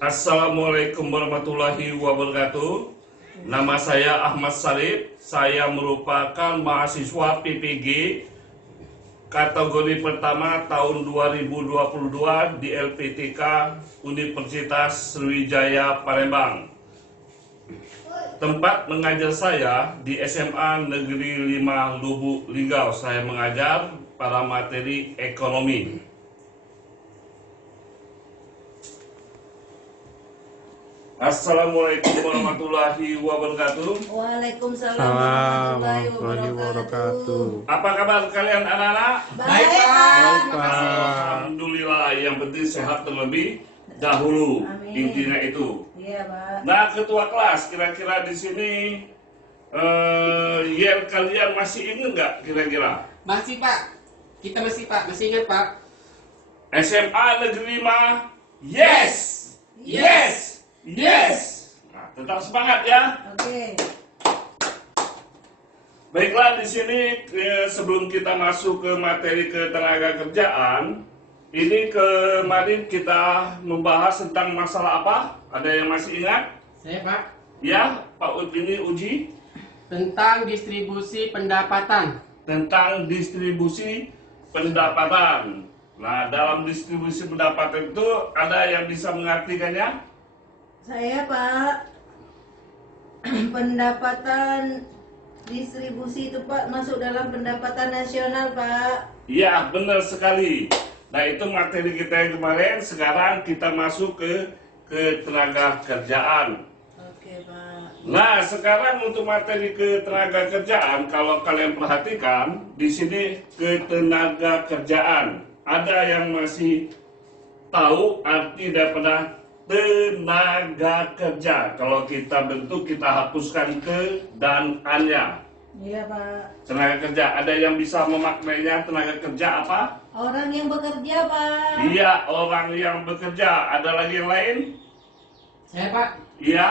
Assalamualaikum warahmatullahi wabarakatuh. Nama saya Ahmad Sarif. Saya merupakan mahasiswa PPG kategori pertama tahun 2022 di LPTK Universitas Sriwijaya Palembang. Tempat mengajar saya di SMA Negeri 5 Lubuk Linggau. Saya mengajar pada materi ekonomi. Assalamualaikum warahmatullahi wabarakatuh. Waalaikumsalam warahmatullahi wabarakatuh. Apa kabar kalian anak-anak? Baik, Pak. Alhamdulillah, yang penting sehat terlebih dahulu. Amin. Intinya itu. Iya, Pak. Nah, ketua kelas, kira-kira di sini yel kalian masih ingat nggak kira-kira? Masih Pak, kita masih ingat Pak. SMA Negeri 5, yes, yes, yes. Nah, tetap semangat ya. Oke. Baiklah, di sini sebelum kita masuk ke materi ketenaga kerjaan, ini kemarin kita membahas tentang masalah apa? Ada yang masih ingat? Saya Pak, Ya, Pak ini uji tentang distribusi pendapatan. tentang distribusi pendapatan. Nah, dalam distribusi pendapatan itu ada yang bisa mengartikannya? Saya, Pak. Pendapatan distribusi itu, Pak, masuk dalam pendapatan nasional, Pak. Iya, benar sekali. Nah, itu materi kita yang kemarin. Sekarang kita masuk ke ketenaga kerjaan. Oke, Pak. Nah, sekarang untuk materi ketenaga kerjaan, kalau kalian perhatikan di sini ketenaga kerjaan, ada yang masih tahu arti daripada tenaga kerja. Kalau kita bentuk, kita hapuskan ke dan an-nya. Iya, Pak. Tenaga kerja, ada yang bisa memaknainya tenaga kerja apa? Orang yang bekerja, Pak. Iya, orang yang bekerja. Ada lagi yang lain? Saya Pak, Iya.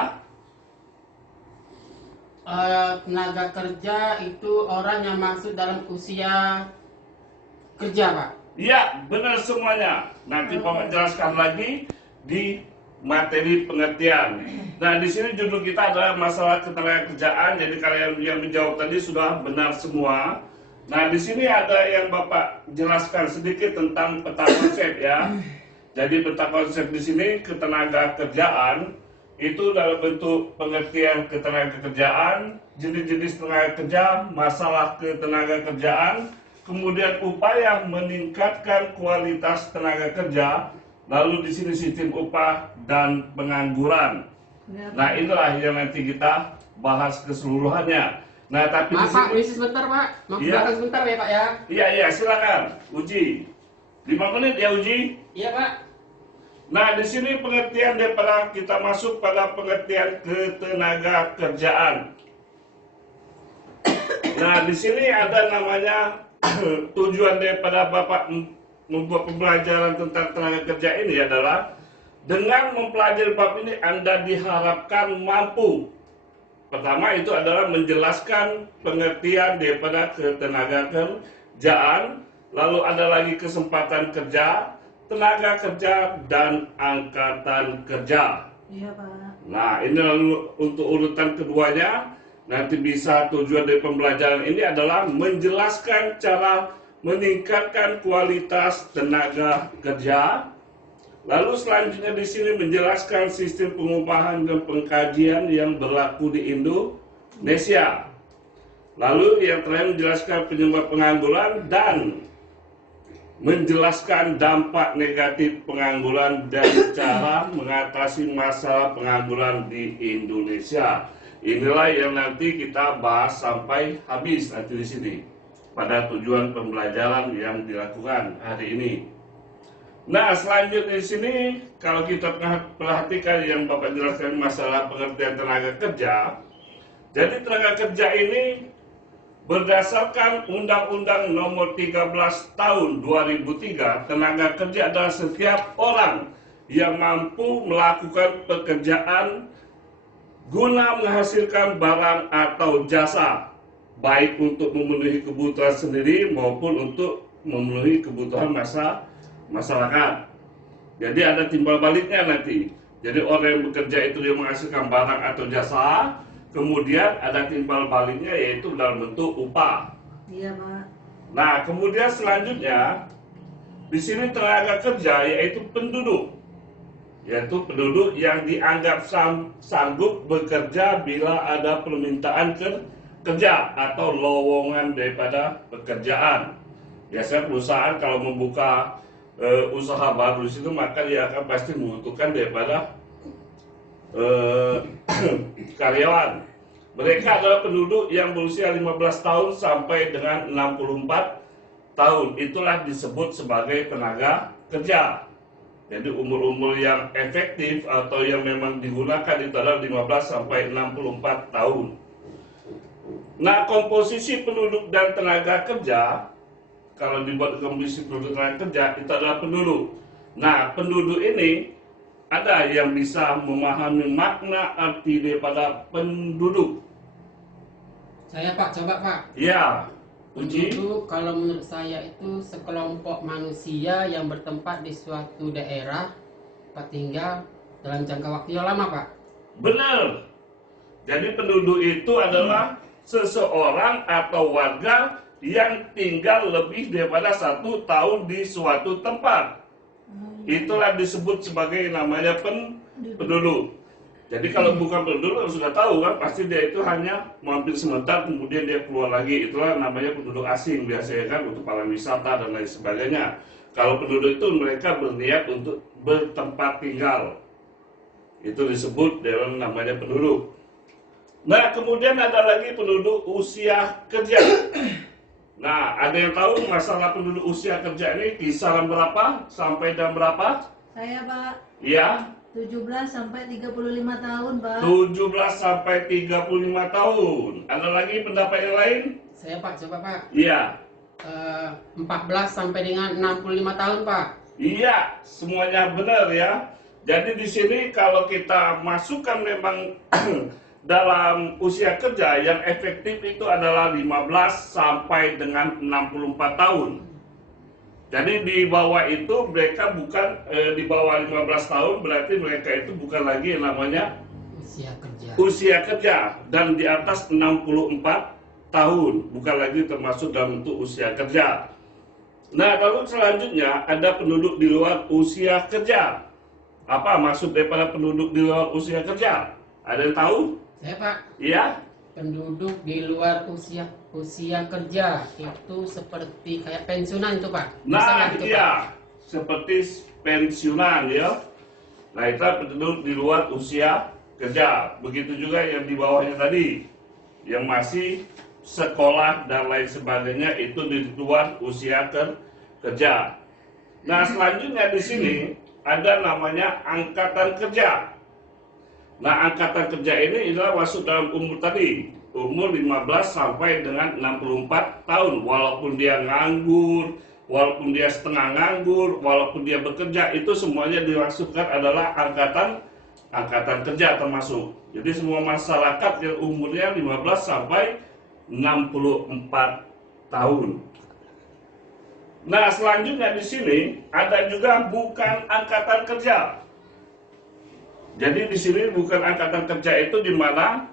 tenaga kerja itu orang yang masuk dalam usia kerja Pak. Iya, benar semuanya. Nanti Bapak jelaskan lagi di materi pengertian. Nah, di sini judul kita adalah masalah ketenaga kerjaan. Jadi kalian yang menjawab tadi sudah benar semua. Nah, di sini ada yang Bapak jelaskan sedikit tentang peta konsep ya. Jadi peta konsep di sini ketenaga kerjaan itu dalam bentuk pengertian ketenaga kerjaan, jenis-jenis tenaga kerja, masalah ketenaga kerjaan, kemudian upaya meningkatkan kualitas tenaga kerja, lalu di sini sistem upah dan pengangguran. Iya, Pak. Nah, inilah yang nanti kita bahas keseluruhannya. Nah, tapi di Maaf Pak, sini misi sebentar Pak. Mau ke Iya. belakang sebentar ya Pak ya. iya, silakan uji. 5 menit ya uji. Iya Pak. Nah, di sini pengertian daripada kita masuk pada pengertian ketenaga kerjaan. Nah, di sini ada namanya tujuan daripada Bapak membuat pembelajaran tentang tenaga kerja ini adalah dengan mempelajari bab ini Anda diharapkan mampu. Pertama itu adalah menjelaskan pengertian daripada ketenaga kerjaan, lalu ada lagi kesempatan kerja, tenaga kerja, dan angkatan kerja. Iya, Pak. Nah, ini lalu untuk urutan keduanya, nanti bisa tujuan dari pembelajaran ini adalah menjelaskan cara meningkatkan kualitas tenaga kerja. Lalu selanjutnya di sini menjelaskan sistem pengupahan dan pengkajian yang berlaku di Indonesia. Lalu yang terakhir menjelaskan penyebab pengangguran dan menjelaskan dampak negatif pengangguran dan cara mengatasi masalah pengangguran di Indonesia. Inilah yang nanti kita bahas sampai habis nanti di sini pada tujuan pembelajaran yang dilakukan hari ini. Nah, selanjutnya di sini kalau kita perhatikan yang Bapak jelaskan masalah pengertian tenaga kerja. Jadi tenaga kerja ini berdasarkan Undang-Undang Nomor 13 Tahun 2003, tenaga kerja adalah setiap orang yang mampu melakukan pekerjaan guna menghasilkan barang atau jasa, baik untuk memenuhi kebutuhan sendiri maupun untuk memenuhi kebutuhan masyarakat. Jadi ada timbal baliknya nanti. Jadi orang yang bekerja itu dia menghasilkan barang atau jasa, kemudian ada timbal baliknya yaitu dalam bentuk upah. Iya, Pak. Nah, kemudian selanjutnya di sini tenaga kerja yaitu penduduk. Yaitu penduduk yang dianggap sanggup bekerja bila ada permintaan kerja atau lowongan daripada pekerjaan. Biasanya perusahaan kalau membuka usaha baru di situ, maka dia akan pasti membutuhkan daripada karyawan. Mereka adalah penduduk yang berusia 15 tahun sampai dengan 64 tahun. Itulah disebut sebagai tenaga kerja. Jadi umur-umur yang efektif atau yang memang digunakan itu adalah 15 sampai 64 tahun. Nah, komposisi penduduk dan tenaga kerja, kalau dibuat komposisi penduduk tenaga kerja, itu adalah penduduk. Nah, penduduk ini ada yang bisa memahami makna arti daripada penduduk. Saya Pak, coba Pak. Ya, uji. Penduduk kalau menurut saya itu sekelompok manusia yang bertempat di suatu daerah, tempat tinggal dalam jangka waktu yang lama Pak. Benar. Jadi penduduk itu adalah seseorang atau warga yang tinggal lebih daripada 1 tahun di suatu tempat. Itulah disebut sebagai namanya penduduk. Jadi kalau bukan penduduk sudah tahu kan, pasti dia itu hanya mampir sebentar kemudian dia keluar lagi. Itulah namanya penduduk asing biasanya kan, untuk para wisata dan lain sebagainya. Kalau penduduk itu mereka berniat untuk bertempat tinggal. Itu disebut dalam namanya penduduk. Nah, kemudian ada lagi penduduk usia kerja. Nah, ada yang tahu masalah penduduk usia kerja ini kisaran berapa sampai dan berapa? Saya, Pak. Ya, 17 sampai 35 tahun, Pak. 17 sampai 35 tahun. Ada lagi pendapat yang lain? Saya Pak, coba Pak. Iya. 14 sampai dengan 65 tahun Pak. Iya, semuanya benar ya. Jadi di sini kalau kita masukkan memang dalam usia kerja yang efektif itu adalah 15 sampai dengan 64 tahun. Jadi di bawah itu mereka bukan di bawah 15 tahun, berarti mereka itu bukan lagi yang namanya usia kerja, dan di atas 64 tahun bukan lagi termasuk dalam bentuk usia kerja. Nah, lalu selanjutnya ada penduduk di luar usia kerja. Apa maksud daripada penduduk di luar usia kerja? Ada yang tahu? Saya Pak. Iya? Penduduk di luar usia kerja itu seperti kayak pensiunan itu Pak. Nah, Gitu, iya, seperti pensiunan ya. Nah, itu penduduk di luar usia kerja. Begitu juga yang di bawahnya tadi, yang masih sekolah dan lain sebagainya, itu di luar usia kerja. Nah, selanjutnya di sini ada namanya angkatan kerja. Nah, angkatan kerja ini adalah masuk dalam umur tadi, umur 15 sampai dengan 64 tahun. Walaupun dia nganggur, walaupun dia setengah nganggur, walaupun dia bekerja, itu semuanya dimaksudkan adalah angkatan kerja termasuk. Jadi semua masyarakat yang umurnya 15 sampai 64 tahun. Nah, selanjutnya di sini ada juga bukan angkatan kerja. Jadi di sini bukan angkatan kerja itu di mana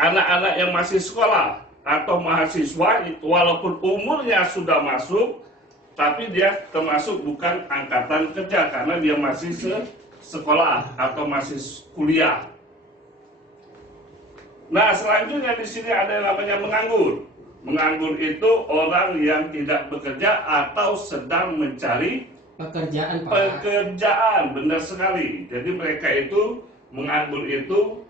anak-anak yang masih sekolah atau mahasiswa itu walaupun umurnya sudah masuk, tapi dia termasuk bukan angkatan kerja karena dia masih sekolah atau masih kuliah. Nah, selanjutnya di sini ada yang namanya menganggur. Menganggur itu orang yang tidak bekerja atau sedang mencari pekerjaan, benar sekali. Jadi mereka itu menganggur itu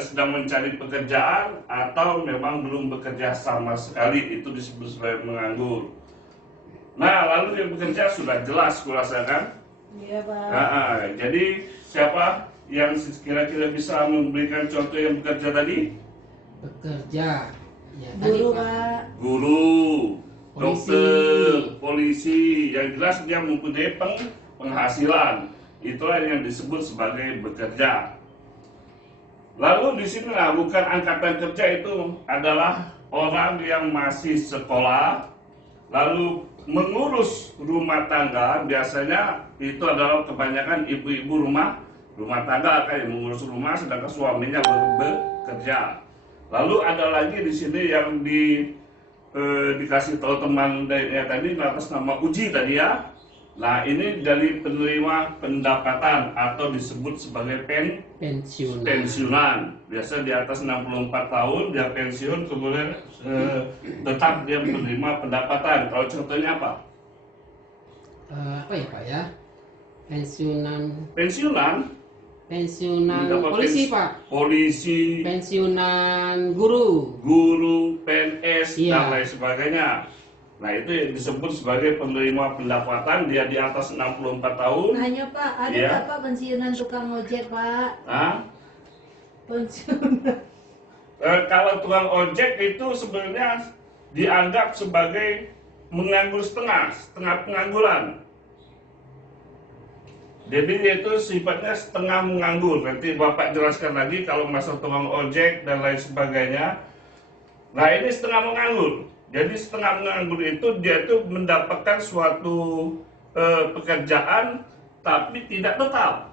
sedang mencari pekerjaan atau memang belum bekerja sama sekali, itu disebut sebagai menganggur. Nah, lalu yang bekerja sudah jelas kurasakan. Iya, Pak. Jadi siapa yang kira-kira bisa memberikan contoh yang bekerja tadi? Bekerja. Ya, Guru, tadi, Pak. Guru, Polisi. dokter, polisi, yang jelas dia mempunyai penghasilan. Itulah yang disebut sebagai bekerja. Lalu di sini bukan angkatan kerja itu adalah orang yang masih sekolah, lalu mengurus rumah tangga biasanya itu adalah kebanyakan ibu-ibu rumah tangga kayak mengurus rumah sedangkan suaminya bekerja. Lalu ada lagi di sini yang dikasih tahu teman ya tadi atas nama Uji tadi ya. Nah ini dari penerima pendapatan atau disebut sebagai pensiunan. Biasa di atas 64 tahun dia pensiun kemudian tetap dia menerima pendapatan. Kalau contohnya apa? Apa ya Pak ya? Pensiunan Dapat polisi Pak. Polisi, Pensiunan guru, PNS Iya. dan lain sebagainya. Nah itu yang disebut sebagai penerima pendapatan dia di atas 64 tahun. Nanya Pak, ada Iya. nggak Pak pensiunan tukang ojek Pak? Nah, Pensiunan. kalau tukang ojek itu sebenarnya dianggap sebagai menganggur setengah pengangguran. Jadi itu sifatnya setengah menganggur. Nanti Bapak jelaskan lagi kalau masalah tukang ojek dan lain sebagainya. Nah ini setengah menganggur. Jadi setengah menganggur itu dia itu mendapatkan suatu pekerjaan tapi tidak tetap.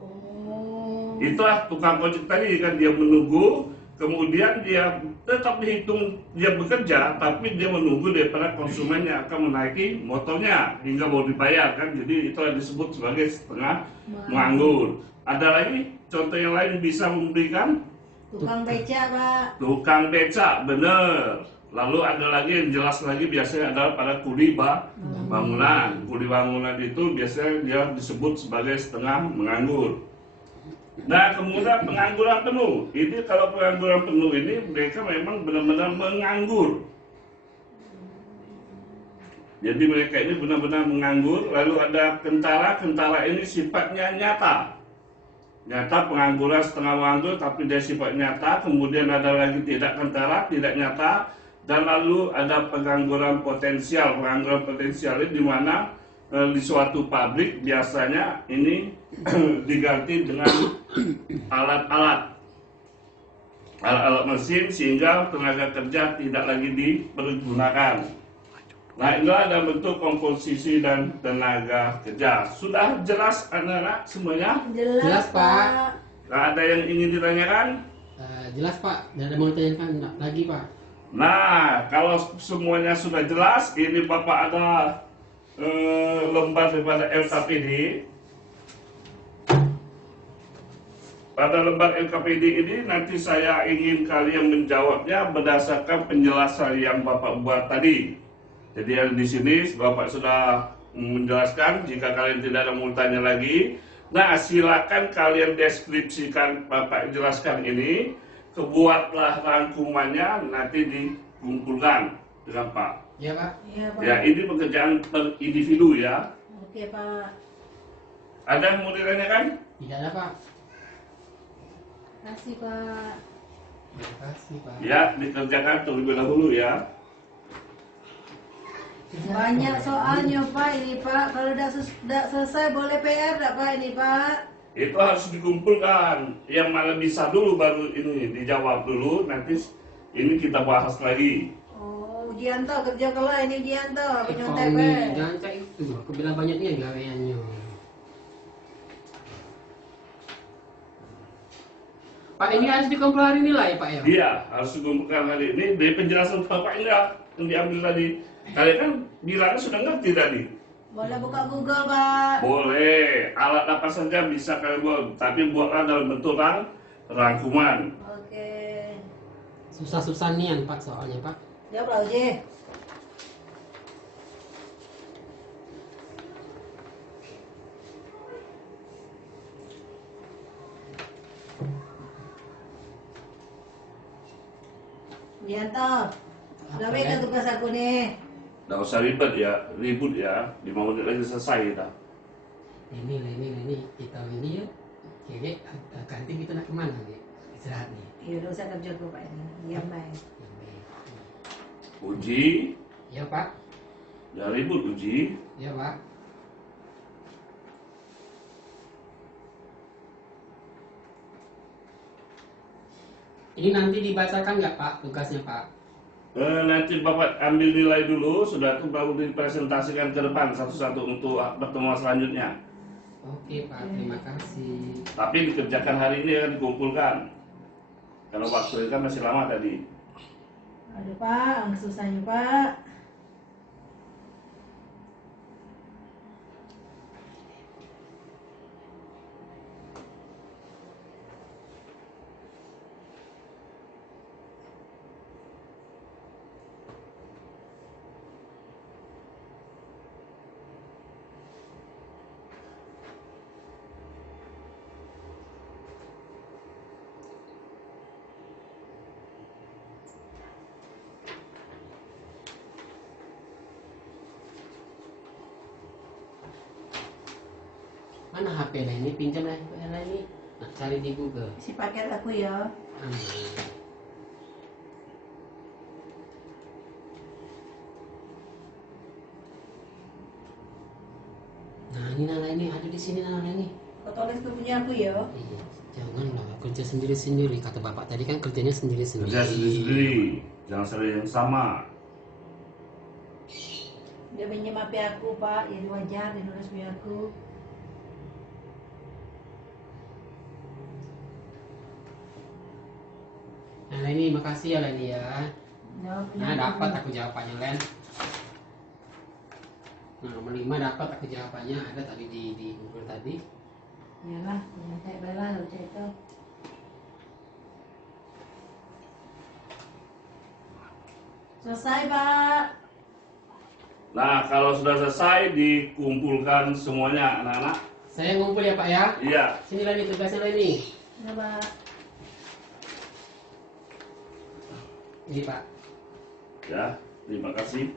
Oh. Itulah tukang ojek tadi kan dia menunggu, kemudian dia tetap dihitung dia bekerja, tapi dia menunggu daripada konsumennya akan menaiki motornya hingga mau dibayar kan. Jadi itu yang disebut sebagai setengah menganggur. Ada lagi contoh yang lain bisa memberikan Tukang beca Pak. tukang becak, bener. Lalu ada lagi yang jelas lagi biasanya adalah pada kuli bangunan. Kuli bangunan itu biasanya dia disebut sebagai setengah menganggur. Nah kemudian pengangguran penuh. Ini kalau pengangguran penuh ini mereka memang benar-benar menganggur. Jadi mereka ini benar-benar menganggur. Lalu ada kentara. Kentara ini sifatnya nyata. Nyata pengangguran setengah menganggur tapi dia sifat nyata. Kemudian ada lagi tidak kentara, tidak nyata. Dan lalu ada pengangguran potensial. Pengangguran potensial ini di mana di suatu pabrik biasanya ini diganti dengan alat-alat mesin sehingga tenaga kerja tidak lagi dipergunakan. Nah inilah ada bentuk komposisi dan tenaga kerja. Sudah jelas anak-anak semuanya? Jelas, Pak. Nah, ada yang ingin ditanyakan? Jelas Pak, tidak ada mau ditanyakan lagi Pak. Nah kalau semuanya sudah jelas, ini Bapak ada lembar daripada LKPD. Pada lembar LKPD ini nanti saya ingin kalian menjawabnya berdasarkan penjelasan yang Bapak buat tadi. Jadi yang di sini Bapak sudah menjelaskan. Jika kalian tidak ada mau tanya lagi, nah silakan kalian deskripsikan Bapak jelaskan ini, kebuatlah rangkumannya nanti dikumpulkan dengan Pak. Iya Pak. Iya Pak. Ya, ini pekerjaan per individu ya. Oke Pak. Ada yang mau ditanyakan? Tidak ada Pak. Kasih Pak. Terima kasih Pak. Ya, dikerjakan terlebih dahulu ya. Banyak soalnya Pak ini Pak. Kalau tidak selesai boleh PR tidak Pak ini Pak? Itu harus dikumpulkan. Yang mana bisa dulu baru ini dijawab dulu. Nanti ini kita bahas lagi. Oh ujian toh kerja kelah ini ujian toh Kau penyontek ini Pak. jangan cak itu. Aku bilang banyaknya gaweannya. Pak ini harus dikumpul hari ini lah ya Pak ya. Dia harus dikumpulkan hari ini. Dari penjelasan Bapak ini yang diambil tadi. Kalian kan bilangnya sudah ngerti tadi. Boleh buka Google Pak. Boleh. Alat apa saja bisa kalian buat. Tapi buatlah dalam bentuk rangkuman. Oke. Susah-susah nian Pak soalnya Pak. Jawab lah Uji. Ujian toh. Gawe kan tugas aku nih. Nggak usah ribut ya. 5 menit lagi selesai kita. Ini kita ini ya. Oke, ganti kita nak kemana nih? Istirahat nih. Iya udah usah kerja kok Pak ini. Iya baik. Uji. Ya Pak. Jangan ribut Uji. Ya Pak. Ini nanti dibacakan nggak Pak tugasnya Pak? Nanti Bapak ambil nilai dulu, sudah itu baru dipresentasikan ke depan satu-satu untuk pertemuan selanjutnya. Oke Pak, terima kasih. Tapi dikerjakan hari ini akan dikumpulkan. Karena waktu kan masih lama tadi. Aduh Pak, susahnya Pak. Mana HP lah ini? Pinjam lah ini. Nah, cari di Google. Si paket aku ya. Nah, ini Nala ini ada di sini Nala ini. Kau tulis ke punya aku ya. Iya, janganlah kerja sendiri-sendiri. Kata bapak tadi kan kerjanya sendiri-sendiri. Kerja sendiri-sendiri, jangan sering yang sama. Dia pinjam HP aku Pak, ya wajar dia nulis punya aku. Nah, ini makasih ya Leni ya. Ya, punya Nah, aku. dapat aku jawabannya Len. Nah, nomor 5 dapat aku jawabannya, ada tadi di Google tadi. Iyalah, punya saya bela kalau saya itu. Selesai Pak. Nah, kalau sudah selesai dikumpulkan semuanya anak-anak. Saya ngumpul ya Pak ya. Iya. Sini Leni, tugasnya Leni. Ya Pak. Ini Pak. Ya, terima kasih.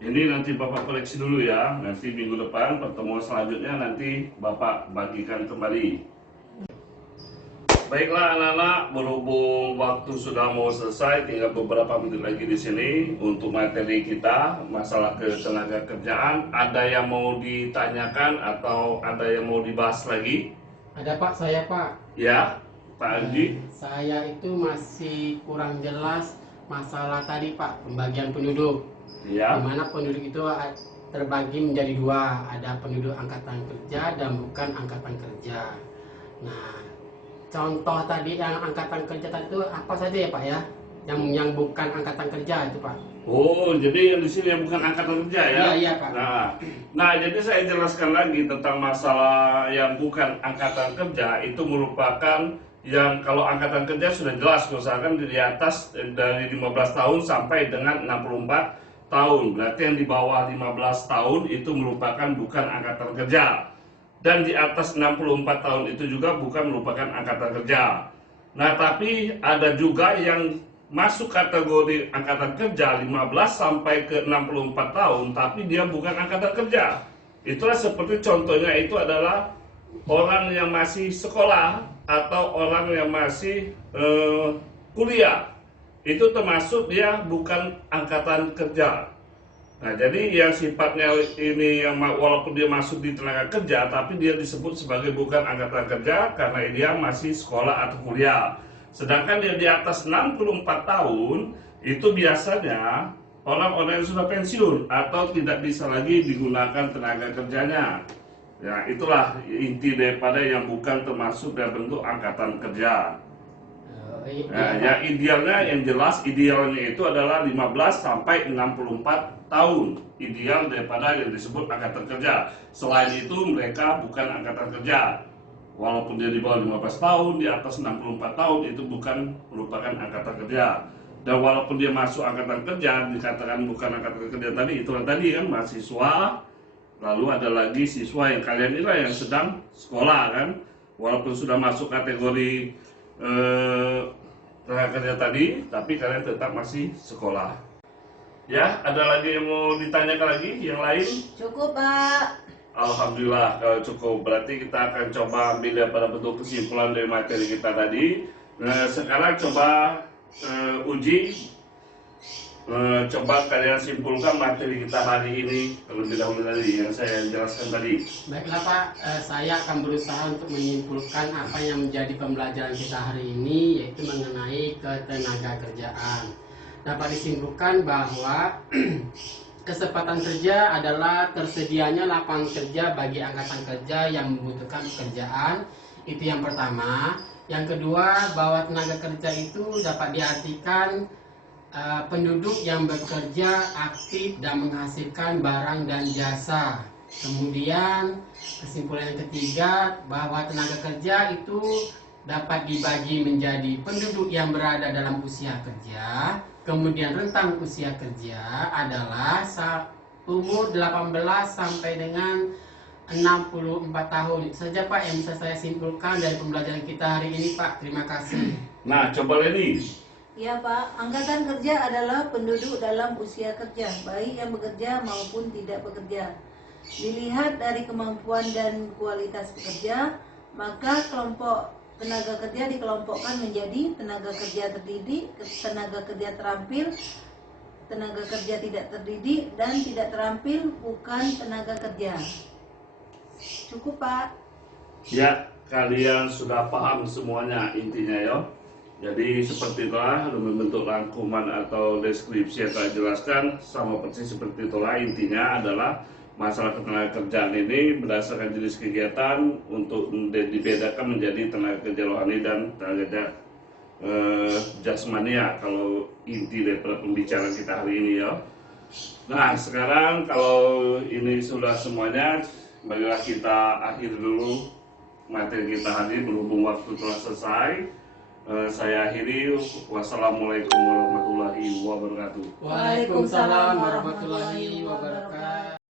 Ini nanti Bapak koleksi dulu ya. Nanti minggu depan pertemuan selanjutnya nanti Bapak bagikan kembali. Baiklah anak-anak, berhubung waktu sudah mau selesai, tinggal beberapa menit lagi di sini untuk materi kita masalah ketenaga kerjaan. Ada yang mau ditanyakan atau ada yang mau dibahas lagi? Ada Pak, saya Pak. Ya, Pak Anji. Saya itu masih kurang jelas masalah tadi Pak, pembagian penduduk. Ya. Di mana penduduk itu terbagi menjadi dua, ada penduduk angkatan kerja dan bukan angkatan kerja. Nah, contoh tadi yang angkatan kerja tadi itu apa saja ya Pak ya? Yang bukan angkatan kerja itu Pak. Oh, jadi yang di sini yang bukan angkatan kerja ya? Iya, iya, Pak. Nah, jadi saya jelaskan lagi tentang masalah yang bukan angkatan kerja itu merupakan yang kalau angkatan kerja sudah jelas, misalkan di atas dari 15 tahun sampai dengan 64 tahun. Berarti yang di bawah 15 tahun itu merupakan bukan angkatan kerja. Dan di atas 64 tahun itu juga bukan merupakan angkatan kerja. Nah, tapi ada juga yang masuk kategori angkatan kerja 15 sampai ke 64 tahun, tapi dia bukan angkatan kerja. Itulah seperti contohnya itu adalah orang yang masih sekolah atau orang yang masih kuliah. Itu termasuk dia bukan angkatan kerja. Nah, jadi yang sifatnya ini yang walaupun dia masuk di tenaga kerja, tapi dia disebut sebagai bukan angkatan kerja karena dia masih sekolah atau kuliah. Sedangkan dia di atas 64 tahun, itu biasanya orang-orang yang sudah pensiun atau tidak bisa lagi digunakan tenaga kerjanya. Ya, itulah inti daripada yang bukan termasuk dalam bentuk angkatan kerja. Nah, yang idealnya, yang jelas idealnya itu adalah 15 sampai 64 tahun. Ideal daripada yang disebut angkatan kerja. Selain itu mereka bukan angkatan kerja. Walaupun dia di bawah 15 tahun, di atas 64 tahun itu bukan merupakan angkatan kerja. Dan walaupun dia masuk angkatan kerja, dikatakan bukan angkatan kerja tadi, itulah tadi kan mahasiswa. Lalu ada lagi siswa yang kalian inilah yang sedang sekolah kan. Walaupun sudah masuk kategori tenaga kerja tadi, tapi kalian tetap masih sekolah. Ya, ada lagi yang mau ditanyakan lagi yang lain? Cukup Pak. Alhamdulillah kalau cukup. Berarti kita akan coba ambil pada bentuk kesimpulan dari materi kita tadi. Nah, sekarang coba uji Coba kalian simpulkan materi kita hari ini terlebih dahulu dari yang saya jelaskan tadi. Baiklah Pak, saya akan berusaha untuk menyimpulkan apa yang menjadi pembelajaran kita hari ini, yaitu mengenai ketenagakerjaan. Dapat disimpulkan bahwa kesempatan kerja adalah tersedianya lapangan kerja bagi angkatan kerja yang membutuhkan pekerjaan. Itu yang pertama. Yang kedua, bahwa tenaga kerja itu dapat diartikan penduduk yang bekerja aktif dan menghasilkan barang dan jasa. Kemudian kesimpulan yang ketiga, bahwa tenaga kerja itu dapat dibagi menjadi penduduk yang berada dalam usia kerja. Kemudian rentang usia kerja adalah umur 18 sampai dengan 64 tahun. Itu saja Pak yang bisa saya simpulkan dari pembelajaran kita hari ini Pak. Terima kasih. Nah, coba Leni. Ya Pak, angkatan kerja adalah penduduk dalam usia kerja, baik yang bekerja maupun tidak bekerja. Dilihat dari kemampuan dan kualitas pekerja, maka kelompok tenaga kerja dikelompokkan menjadi tenaga kerja terdidik, tenaga kerja terampil, tenaga kerja tidak terdidik, dan tidak terampil bukan tenaga kerja. Cukup Pak. Ya, kalian sudah paham semuanya intinya ya. Jadi seperti itulah membentuk rangkuman atau deskripsi yang telah jelaskan, sama persis seperti itulah intinya adalah masalah ketenaga kerjaan ini berdasarkan jenis kegiatan untuk dibedakan menjadi tenaga kerja rohani dan tenaga kerja jasmania kalau inti daripada pembicaraan kita hari ini ya. Nah sekarang kalau ini sudah semuanya, marilah kita akhiri dulu materi kita hari berhubung waktu telah selesai. Saya akhiri. Wassalamualaikum warahmatullahi wabarakatuh. Waalaikumsalam warahmatullahi wabarakatuh.